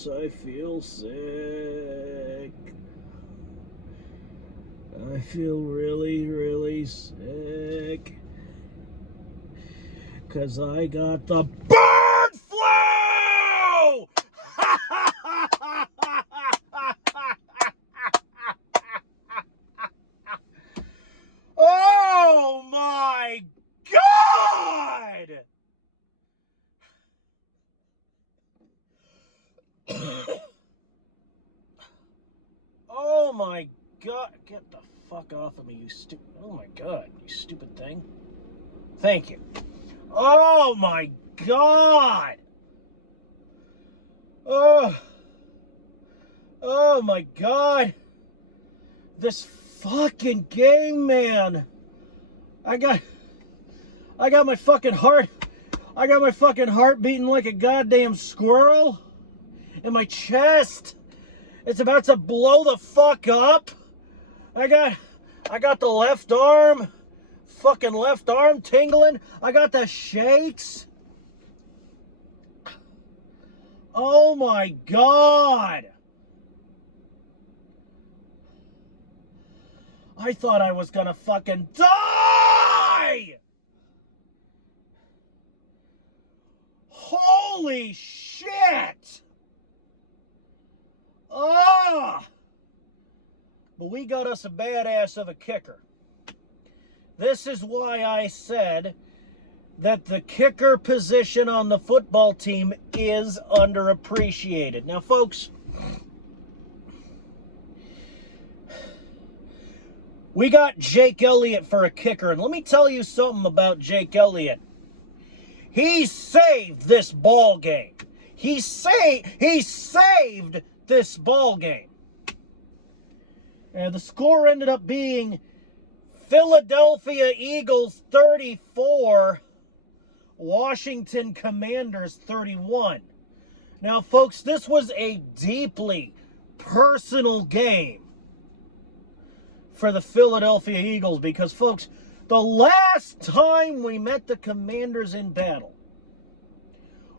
folks, I feel sick. I feel really, really sick. 'Cause I got the bird flu! Oh my God! Oh my God, get the fuck off of me, you stupid, oh my God, you stupid thing. Thank you. Oh my God. Oh my God. This fucking game, man. I got my fucking heart beating like a goddamn squirrel in my chest. It's about to blow the fuck up. I got the left arm tingling. I got the shakes. Oh my God. I thought I was gonna fucking die. Holy shit. Ah. But we got us a badass of a kicker. This is why I said that the kicker position on the football team is underappreciated. Now, folks, we got Jake Elliott for a kicker, and let me tell you something about Jake Elliott. He saved this ball game. He saved this ball game. And the score ended up being Philadelphia Eagles 34, Washington Commanders 31. Now, folks, this was a deeply personal game for the Philadelphia Eagles because, folks, the last time we met the Commanders in battle,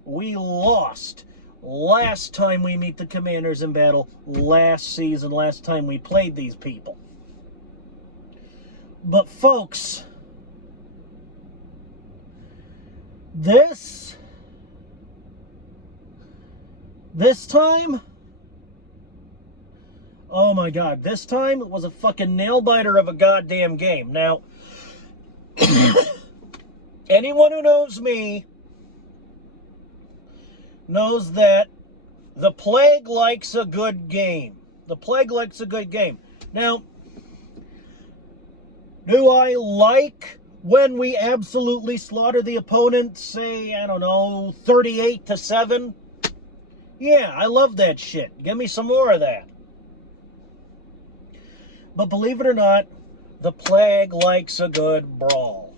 we lost. Last time we meet the Commanders in battle, last season, last time we played these people. But folks, this time, oh my God, this time it was a fucking nail-biter of a goddamn game. Now, anyone who knows me knows that the plague likes a good game. The plague likes a good game. Now, do I like when we absolutely slaughter the opponent, say, I don't know, 38-7? Yeah, I love that shit. Give me some more of that. But believe it or not, the plague likes a good brawl.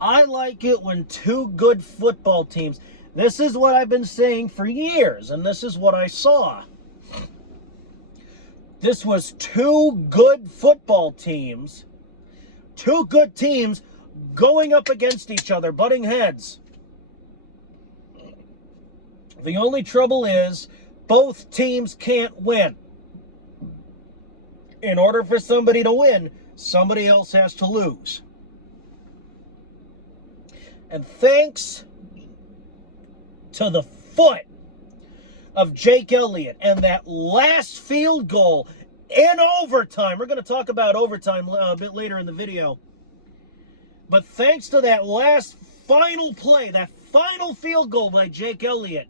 I like it when two good football teams. This is what I've been saying for years, and this is what I saw. This was two good football teams, two good teams going up against each other, butting heads. The only trouble is both teams can't win. In order for somebody to win, somebody else has to lose. And thanks to the foot of Jake Elliott and that last field goal in overtime. We're going to talk about overtime a bit later in the video. But thanks to that last final play, that final field goal by Jake Elliott,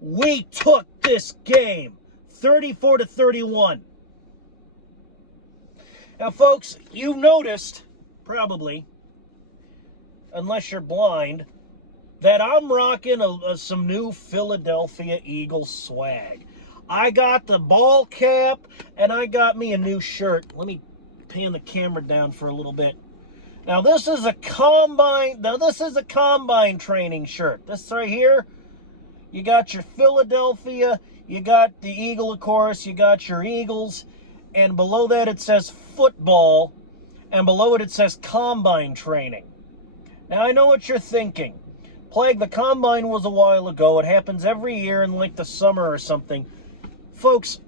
we took this game 34-31. Now, folks, you've noticed, probably, unless you're blind, that I'm rocking some new Philadelphia Eagles swag. I got the ball cap, and I got me a new shirt. Let me pan the camera down for a little bit. Now, this is a combine training shirt. This right here, you got your Philadelphia, you got the Eagle, of course, you got your Eagles, and below that it says football, and below it says combine training. Now, I know what you're thinking. Plague, the Combine was a while ago. It happens every year in like the summer or something. Folks,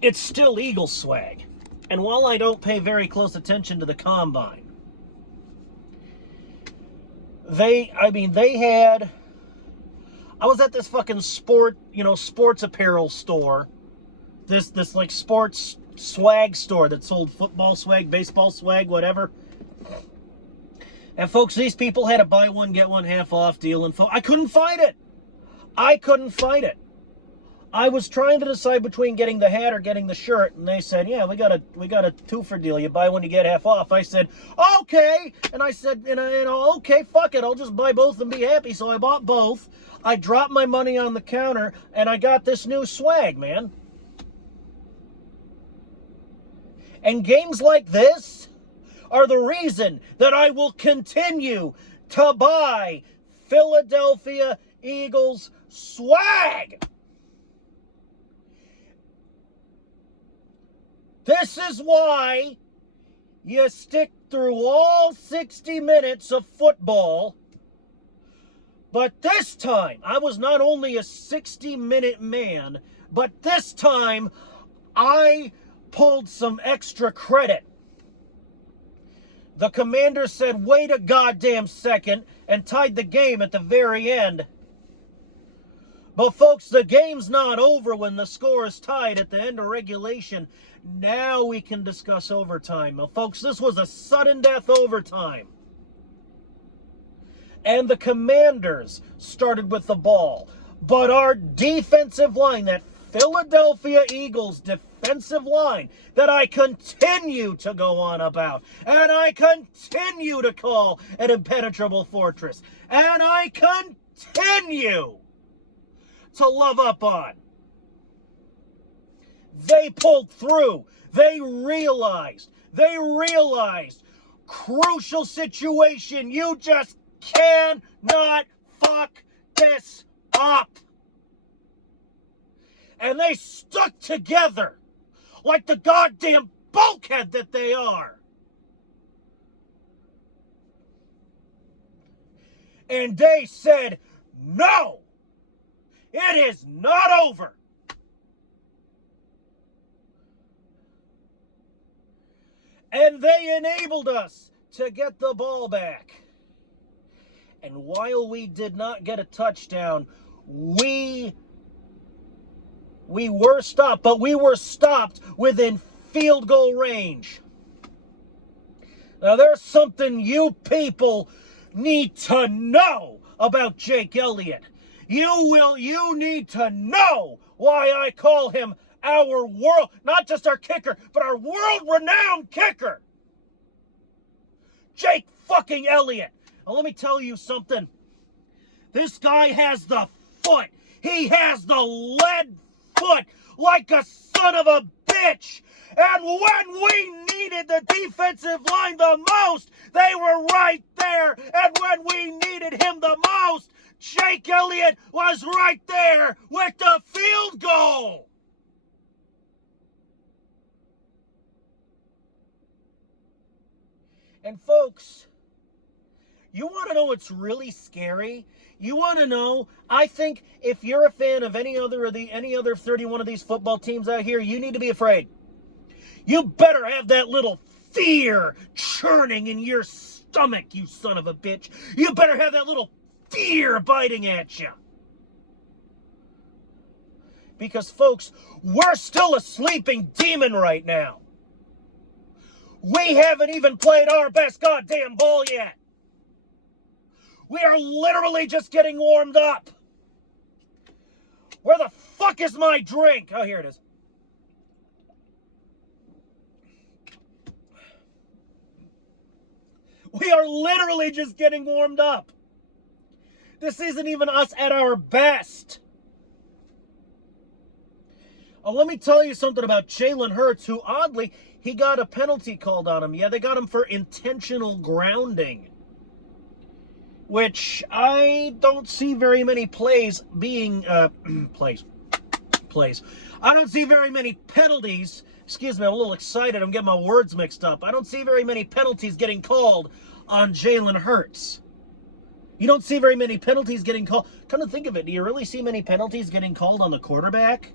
it's still Eagle swag. And while I don't pay very close attention to the Combine, they had... I was at this fucking sports apparel store. This like sports swag store that sold football swag, baseball swag, whatever. And folks, these people had a buy one, get one half off deal. And I couldn't find it. I couldn't find it. I was trying to decide between getting the hat or getting the shirt, and they said, "Yeah, we got a two-for deal. You buy one, you get half off." I said, "Okay," and I said, "Okay, fuck it. I'll just buy both and be happy." So I bought both. I dropped my money on the counter, and I got this new swag, man. And games like this are the reason that I will continue to buy Philadelphia Eagles swag. This is why you stick through all 60 minutes of football. But this time, I was not only a 60-minute man, but this time I pulled some extra credit. The commander said, "Wait a goddamn second," and tied the game at the very end. But folks, the game's not over when the score is tied at the end of regulation. Now we can discuss overtime. Now, folks, this was a sudden death overtime. And the Commanders started with the ball. But our defensive line, that Philadelphia Eagles defensive line that I continue to go on about, and I continue to call an impenetrable fortress, and I continue to love up on. They pulled through. They realized. Crucial situation. You just cannot fuck this up. And they stuck together like the goddamn bulkhead that they are. And they said, "No, it is not over." And they enabled us to get the ball back. And while we did not get a touchdown, we were stopped, but we were stopped within field goal range. Now, there's something you need to know about Jake Elliott. You need to know why I call him our world, not just our kicker, but our world-renowned kicker. Jake fucking Elliott. Now, let me tell you something. This guy has the foot. He has the lead foot like a son of a bitch. And when we needed the defensive line the most, they were right there. And when we needed him the most, Jake Elliott was right there with the field goal. And folks, you want to know what's really scary? You want to know, I think if you're a fan of any other 31 of these football teams out here, you need to be afraid. You better have that little fear churning in your stomach, you son of a bitch. You better have that little fear biting at you. Because, folks, we're still a sleeping demon right now. We haven't even played our best goddamn ball yet. We are literally just getting warmed up. Where the fuck is my drink? Oh, here it is. We are literally just getting warmed up. This isn't even us at our best. Oh, let me tell you something about Jalen Hurts, who oddly, he got a penalty called on him. Yeah, they got him for intentional grounding, which I don't see very many plays being, plays. I don't see very many penalties. Excuse me, I'm a little excited. I'm getting my words mixed up. I don't see very many penalties getting called on Jalen Hurts. You don't see very many penalties getting called. Come to think of it, do you really see many penalties getting called on the quarterback?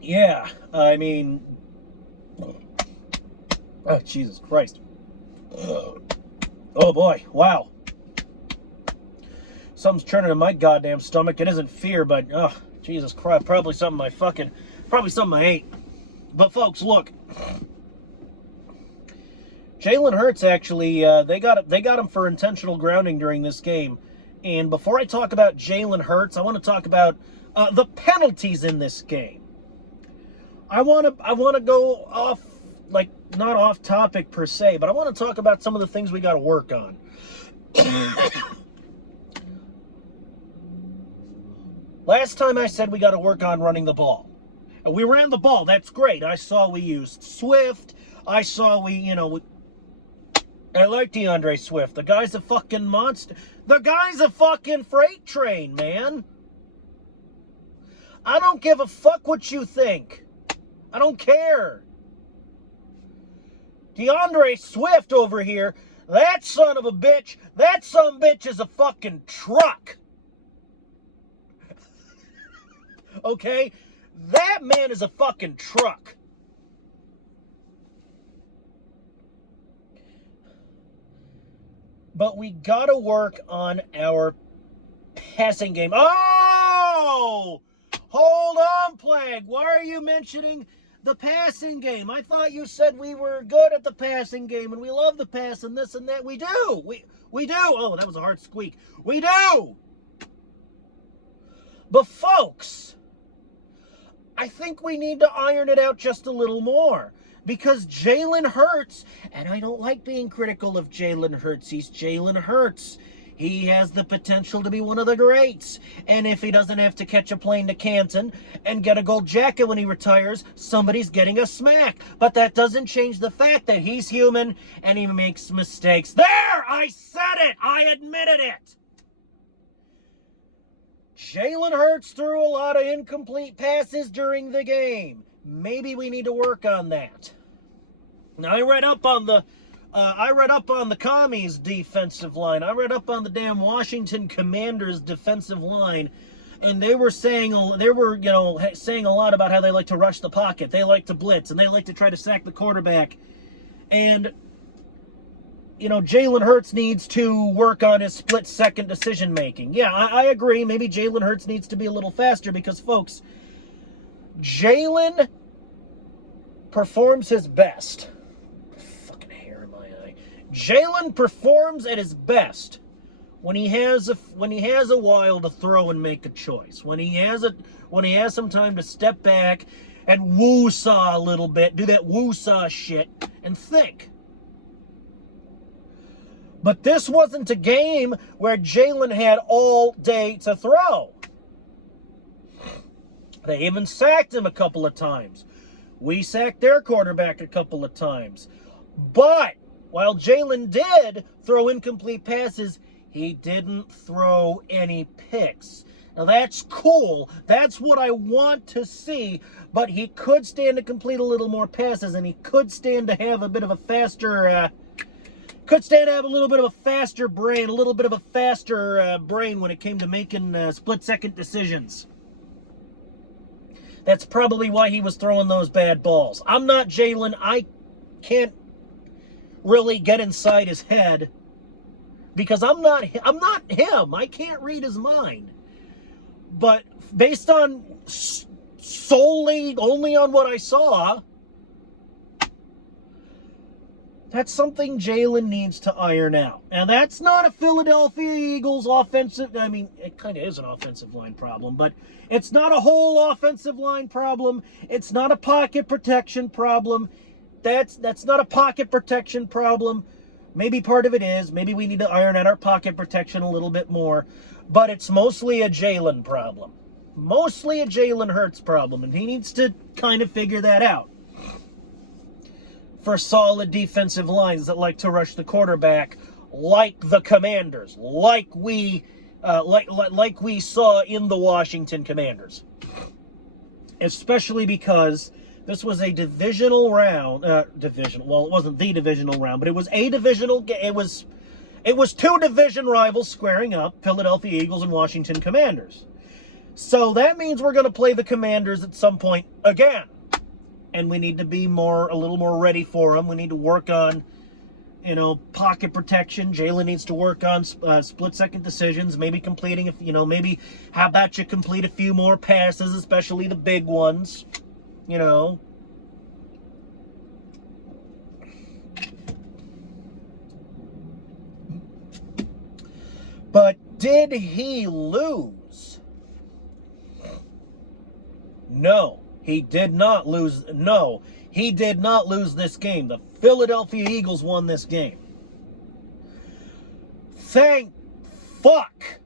Yeah, I mean, oh, Jesus Christ. Oh boy, wow. Something's churning in my goddamn stomach. It isn't fear, but, oh, Jesus Christ, probably something I ate. But folks, look. Jalen Hurts actually, they got him for intentional grounding during this game. And before I talk about Jalen Hurts, I want to talk about the penalties in this game. I want to go off, like, not off topic per se, but I want to talk about some of the things we got to work on. Last time I said we got to work on running the ball. And we ran the ball. That's great. I saw we used Swift. I saw I like DeAndre Swift. The guy's a fucking monster. The guy's a fucking freight train, man. I don't give a fuck what you think. I don't care. DeAndre Swift over here, that son of a bitch is a fucking truck. Okay? That man is a fucking truck. But we gotta work on our passing game. Oh! Hold on, Plague. Why are you mentioning the passing game? I thought you said we were good at the passing game and we love the pass and this and that. We do. We do. Oh, that was a hard squeak. We do. But folks, I think we need to iron it out just a little more. Because Jalen Hurts, and I don't like being critical of Jalen Hurts. He's Jalen Hurts. He has the potential to be one of the greats. And if he doesn't have to catch a plane to Canton and get a gold jacket when he retires, somebody's getting a smack. But that doesn't change the fact that he's human and he makes mistakes. There! I said it! I admitted it! Jalen Hurts threw a lot of incomplete passes during the game. Maybe we need to work on that. Now, I read up on the Commies defensive line. I read up on the damn Washington Commanders defensive line, and they were saying a lot about how they like to rush the pocket, they like to blitz, and they like to try to sack the quarterback. And Jalen Hurts needs to work on his split-second decision-making. Yeah, I agree. Maybe Jalen Hurts needs to be a little faster because, folks, Jalen performs his best. Fucking hair in my eye. Jalen performs at his best when he has a while to throw and make a choice. When he has some time to step back and woo-saw a little bit, do that woo-saw shit, and think. But this wasn't a game where Jalen had all day to throw. They even sacked him a couple of times. We sacked their quarterback a couple of times. But while Jalen did throw incomplete passes, he didn't throw any picks. Now that's cool. That's what I want to see. But he could stand to complete a little more passes, and he could stand to have a bit of a faster... a little bit of a faster brain, when it came to making split-second decisions. That's probably why he was throwing those bad balls. I'm not Jalen. I can't really get inside his head because I'm not him. I can't read his mind. But based on solely only on what I saw, that's something Jalen needs to iron out. And that's not a Philadelphia Eagles offensive... I mean, it kind of is an offensive line problem, but it's not a whole offensive line problem. It's not a pocket protection problem. That's not a pocket protection problem. Maybe part of it is. Maybe we need to iron out our pocket protection a little bit more. But it's mostly a Jalen problem. Mostly a Jalen Hurts problem, and he needs to kind of figure that out. For solid defensive lines that like to rush the quarterback, like the Commanders, like we saw in the Washington Commanders. Especially because This was a divisional round. Well, it wasn't the divisional round, but it was a divisional. It was two division rivals squaring up: Philadelphia Eagles and Washington Commanders. So that means we're going to play the Commanders at some point again, and we need to be a little more ready for them. We need to work on, pocket protection. Jalen needs to work on split-second decisions, maybe completing, maybe how about you complete a few more passes, especially the big ones, But did he lose? No, he did not lose. No, he did not lose this game. The Philadelphia Eagles won this game. Thank fuck.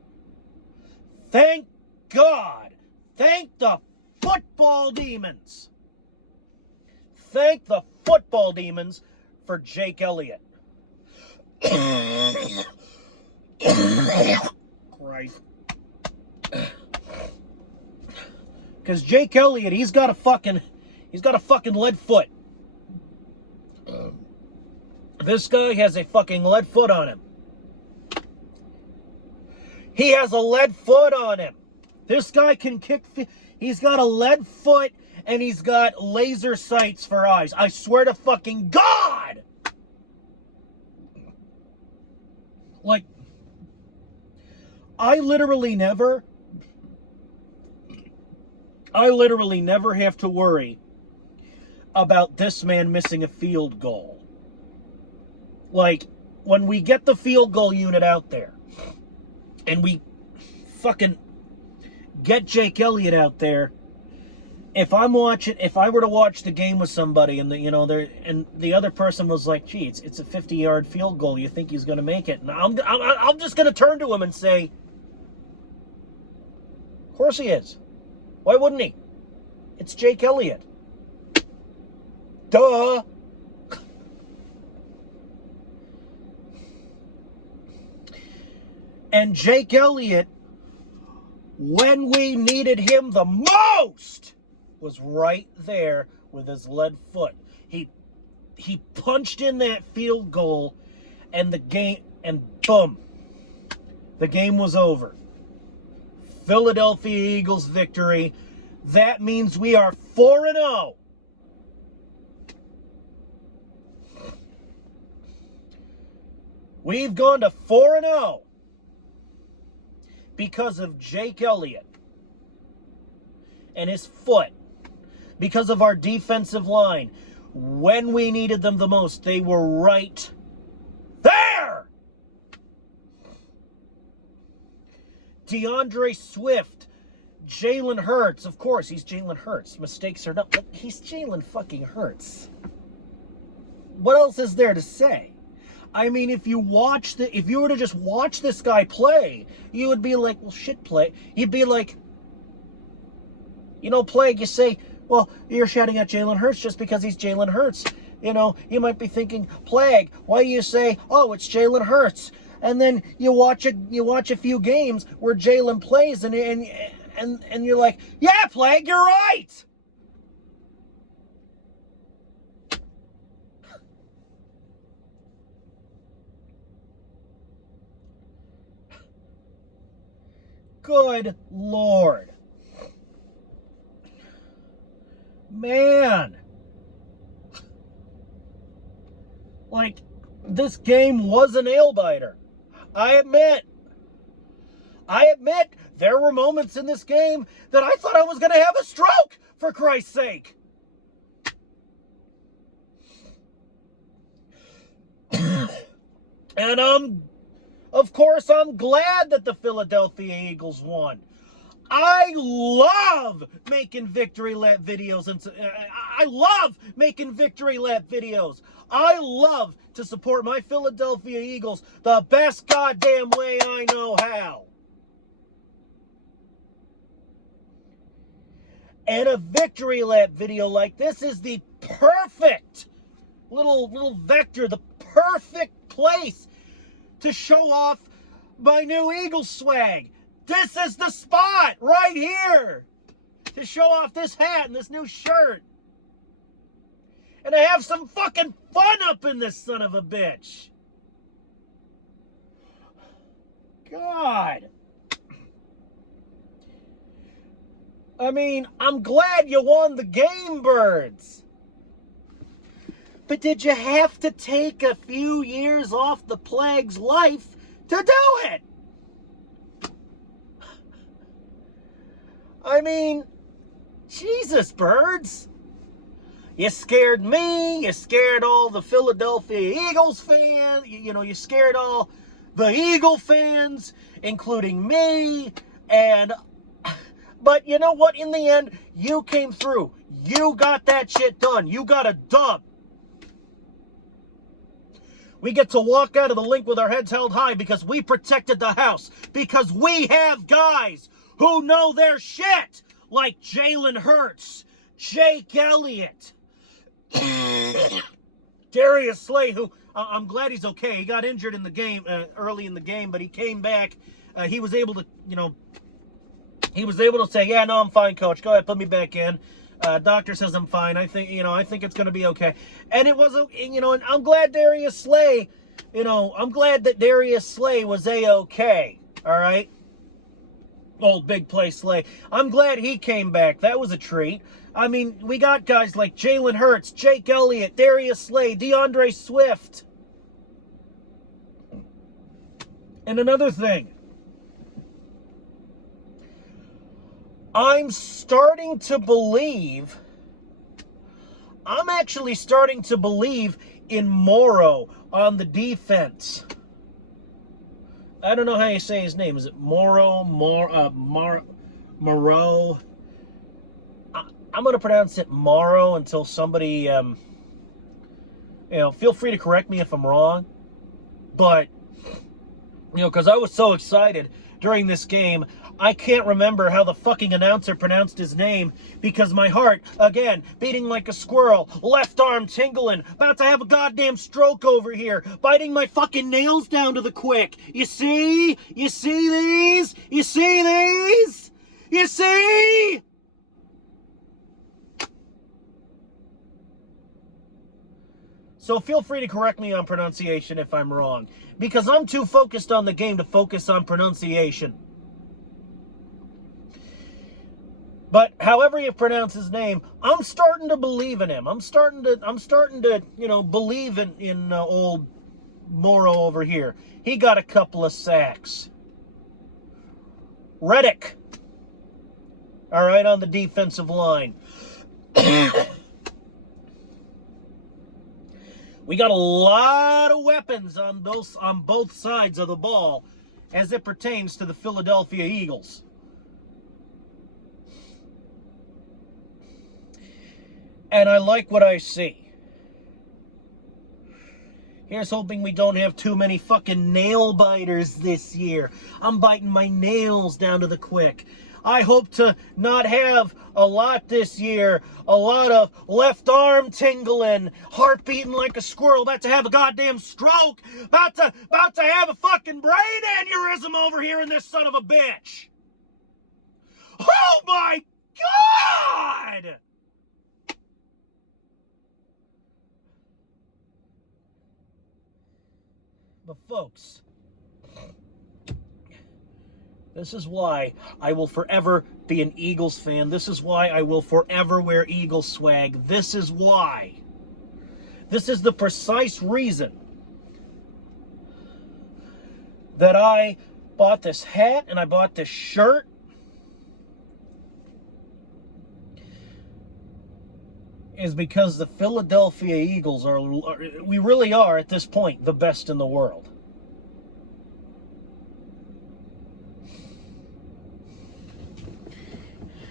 Thank God. Thank the football demons. Thank the football demons for Jake Elliott. Christ. Because Jake Elliott, he's got a fucking lead foot. This guy has a fucking lead foot on him. He has a lead foot on him. This guy can kick. He's got a lead foot and he's got laser sights for eyes. I swear to fucking God! Like, I literally never have to worry about this man missing a field goal. Like, when we get the field goal unit out there, and we fucking get Jake Elliott out there, if I were to watch the game with somebody and the other person was like, gee, it's a 50-yard field goal, you think he's going to make it? And I'm just going to turn to him and say, of course he is. Why wouldn't he? It's Jake Elliott. Duh. And Jake Elliott, when we needed him the most, was right there with his lead foot. He punched in that field goal, and boom, the game was over. Philadelphia Eagles victory. That means we are 4-0. We've gone to 4-0 because of Jake Elliott and his foot. Because of our defensive line. When we needed them the most, they were right there. DeAndre Swift, Jalen Hurts. Of course, he's Jalen Hurts. Mistakes are not, but he's Jalen fucking Hurts. What else is there to say? I mean, if you were to just watch this guy play, you would be like, well, shit, play. You'd be like, Plague, you say, well, you're shouting at Jalen Hurts just because he's Jalen Hurts. You might be thinking, Plague, why do you say, oh, it's Jalen Hurts? And then you watch a few games where Jalen plays, and you're like, yeah, Plague, you're right. Good Lord. Man. Like, this game was a nail-biter. I admit, there were moments in this game that I thought I was going to have a stroke, for Christ's sake. And of course, I'm glad that the Philadelphia Eagles won. I love making victory lap videos, and I love making victory lap videos. I love to support my Philadelphia Eagles the best goddamn way I know how. And a victory lap video like this is the perfect little vector, the perfect place to show off my new Eagles swag. This is the spot right here to show off this hat and this new shirt. and to have some fucking fun up in this son of a bitch. God. I mean, I'm glad you won the game, Birds. But did you have to take a few years off the Plague's life to do it? I mean, Jesus, Birds. You scared me. You scared all the Philadelphia Eagles fans. You scared all the Eagle fans, including me. But you know what? In the end, you came through. You got that shit done. You got a dub. We get to walk out of the link with our heads held high because we protected the house. Because we have guys who know their shit. Like Jalen Hurts, Jake Elliott, Darius Slay, who I'm glad he's okay. He got injured in the game, early in the game, but he came back. He was able to, say, yeah, no, I'm fine, coach. Go ahead, put me back in. Doctor says I'm fine. I think it's going to be okay. And it was, and I'm glad Darius Slay, I'm glad that Darius Slay was A-okay. All right. Old big play Slay. I'm glad he came back. That was a treat. I mean, we got guys like Jalen Hurts, Jake Elliott, Darius Slay, DeAndre Swift. And another thing. I'm actually starting to believe in Morrow on the defense. I don't know how you say his name. Is it Morrow? Morrow? I'm going to pronounce it Morrow until somebody, feel free to correct me if I'm wrong. But, because I was so excited during this game, I can't remember how the fucking announcer pronounced his name because my heart, again, beating like a squirrel, left arm tingling, about to have a goddamn stroke over here, biting my fucking nails down to the quick. You see? You see these? You see these? You see? So feel free to correct me on pronunciation if I'm wrong, because I'm too focused on the game to focus on pronunciation. But however you pronounce his name, I'm starting to believe in him. I'm starting to, believe in old Morrow over here. He got a couple of sacks. Reddick. All right, on the defensive line. We got a lot of weapons on both sides of the ball as it pertains to the Philadelphia Eagles. And I like what I see. Here's hoping we don't have too many fucking nail biters this year. I'm biting my nails down to the quick. I hope to not have a lot this year. A lot of left arm tingling, heart beating like a squirrel, about to have a goddamn stroke, about to have a fucking brain aneurysm over here in this son of a bitch. Oh my God! But folks, this is why I will forever be an Eagles fan. This is why I will forever wear Eagles swag. This is why. This is the precise reason that I bought this hat and I bought this shirt. Is because the Philadelphia Eagles we really are at this point the best in the world.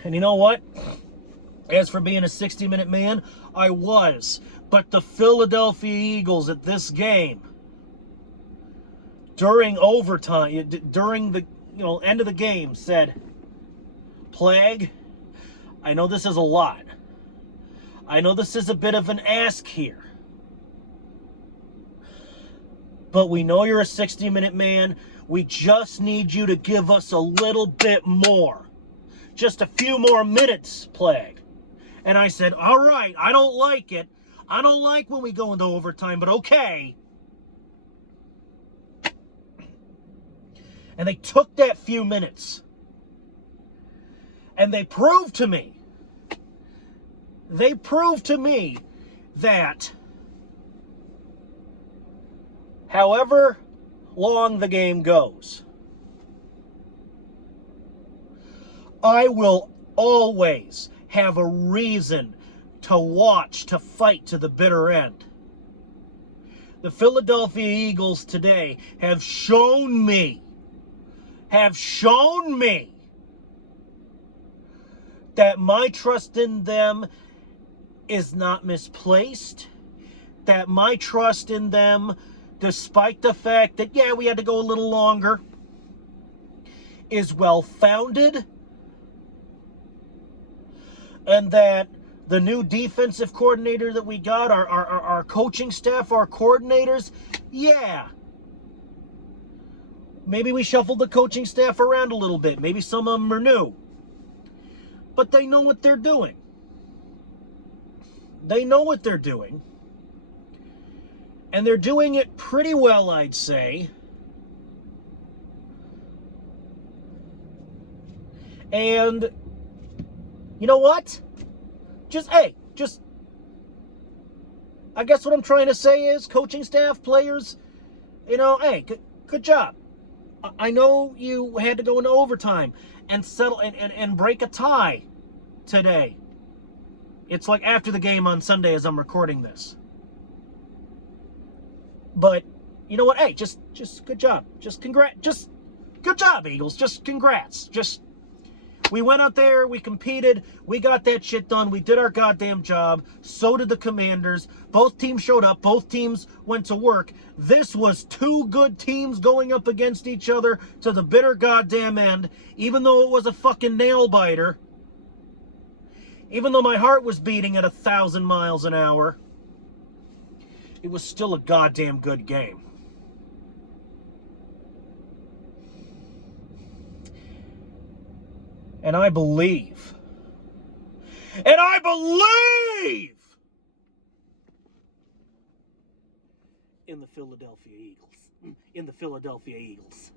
And you know what? As for being a 60-minute man, I was. But the Philadelphia Eagles at this game, during overtime, during the end of the game, said, Plague, I know this is a lot. I know this is a bit of an ask here. But we know you're a 60-minute man. We just need you to give us a little bit more. Just a few more minutes, Plague. And I said, all right, I don't like it. I don't like when we go into overtime, but okay. And they took that few minutes. And they proved to me that however long the game goes, I will always have a reason to watch, to fight to the bitter end. The Philadelphia Eagles today have shown me that my trust in them is not misplaced, that my trust in them, despite the fact that, yeah, we had to go a little longer, is well-founded, and that the new defensive coordinator that we got, our coaching staff, our coordinators, yeah, maybe we shuffled the coaching staff around a little bit. Maybe some of them are new. But they know what they're doing. They know what they're doing. And they're doing it pretty well, I'd say. And you know what? I guess what I'm trying to say is, coaching staff, players, hey, good job. I know you had to go into overtime and settle and break a tie today. It's like after the game on Sunday as I'm recording this. But you know what? Hey, just good job. Just good job, Eagles. Just congrats. We went out there, we competed, we got that shit done, we did our goddamn job, so did the Commanders. Both teams showed up, both teams went to work. This was two good teams going up against each other to the bitter goddamn end, even though it was a fucking nail-biter. Even though my heart was beating at 1,000 miles an hour, it was still a goddamn good game. And I believe in the Philadelphia Eagles.